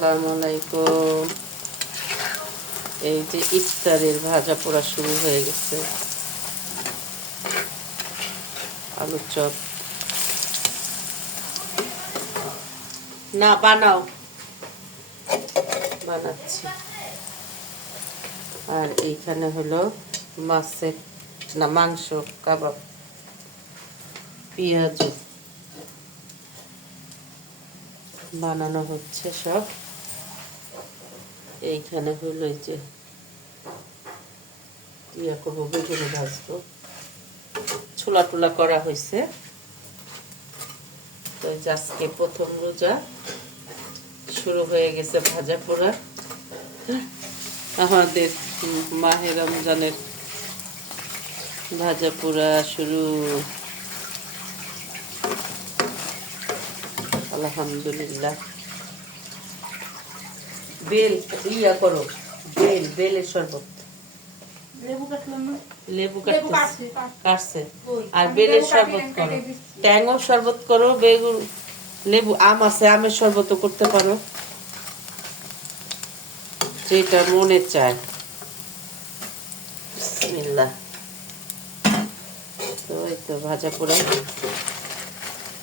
আসসালামু আলাইকুম। এই যে ইফতারের ভাজা পোড়া শুরু হয়ে গেছে। আলুর চপ না বানাও, বানাচ্ছি। আর এইখানে হলো মাছের না মাংস কাবাব, পেঁয়াজ বানানো হচ্ছে সব। এইখানে হলো এই যে ইয়া করবো, বেগুন ভাজবো, ছোলা টোলা করা হয়েছে। তো আজকে প্রথম রোজা শুরু হয়ে গেছে ভাজা পোড়া। আমাদের মাহে রমজানের ভাজা পোড়া শুরু। আলহামদুলিল্লাহ। বেল ইয়া করো, বেলের শরবত, লেবু কাটছে। আর বেলের শরবত করো, ট্যাংও শরবত করো, বেগুন লেবু আম আছে, আমের শরবতও করতে পারো, যেটা মনে চায়। বিসমিল্লাহ। তো এই তো ভাজা পোড়া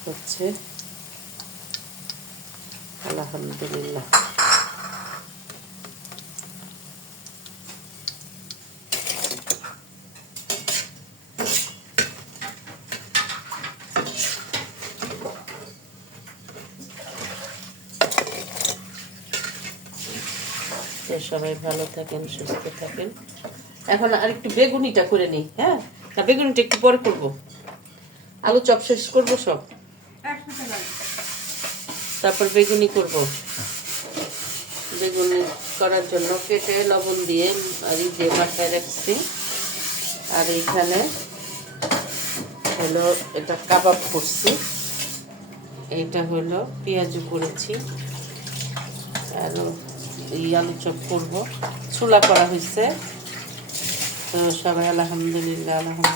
হচ্ছে। আলহামদুলিল্লাহ। সবাই ভালো থাকেন, সুস্থ থাকেন। এখন আর একটু বেগুনিটা করে নিই। হ্যাঁ, না বেগুনিটা একটু পরে করবো। আলু চপ শেষ করবো সব, তারপর বেগুনি করব। বেগুনি করার জন্য কেটে লবণ দিয়ে আর এই যে মাথায় রাখছি। আর এইখানে হলো এটা কাবাব করছি, এইটা হলো পেঁয়াজু করেছি, আর এই আলু চপ করবো, ছোলা করা হয়েছে। তো সবাই আলহামদুলিল্লাহ, আলহামদুলিল্লাহ।